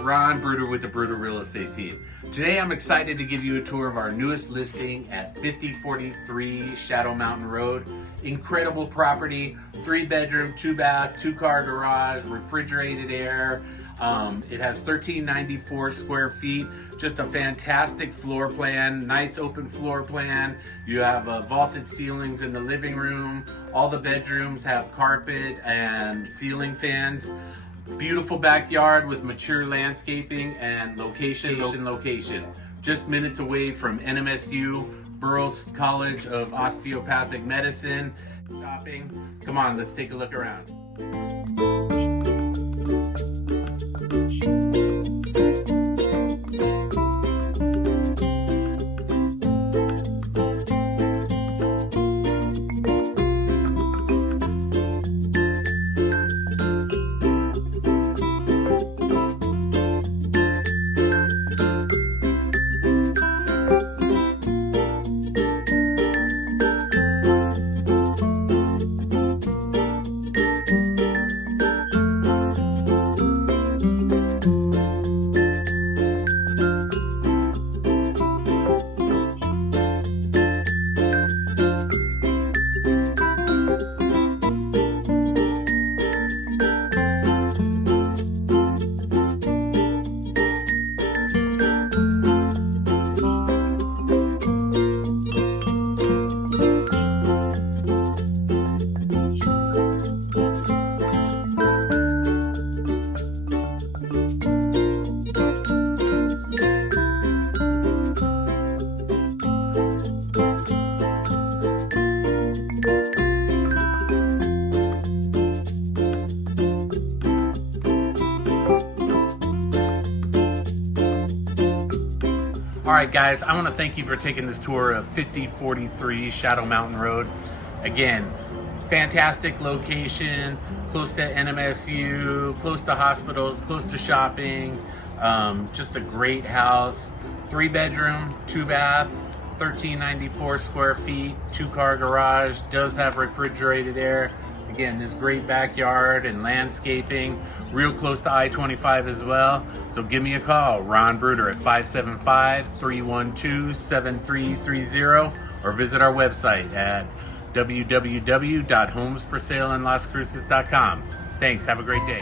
Ron Bruder with the Bruder Real Estate Team. Today I'm excited to give you a tour of our newest listing at 5043 Shadow Mountain Road. Incredible property, 3-bedroom, 2-bath, 2-car garage, refrigerated air. It has 1,394 square feet. Just a fantastic floor plan, nice open floor plan. You have vaulted ceilings in the living room. All the bedrooms have carpet and ceiling fans. Beautiful backyard with mature landscaping and location. Just minutes away from NMSU, Burrell College of Osteopathic Medicine. Shopping. Come on, let's take a look around. All right, guys, I want to thank you for taking this tour of 5043 Shadow Mountain Road. Again, fantastic location, close to NMSU, close to hospitals, close to shopping. Just a great house. 3-bedroom, 2-bath, 1,394 square feet, 2-car garage, does have refrigerated air. Again, this great backyard and landscaping, real close to I-25 as well. So give me a call, Ron Bruder, at 575-312-7330, or visit our website at www.homesforsaleandlascruces.com. Thanks, have a great day.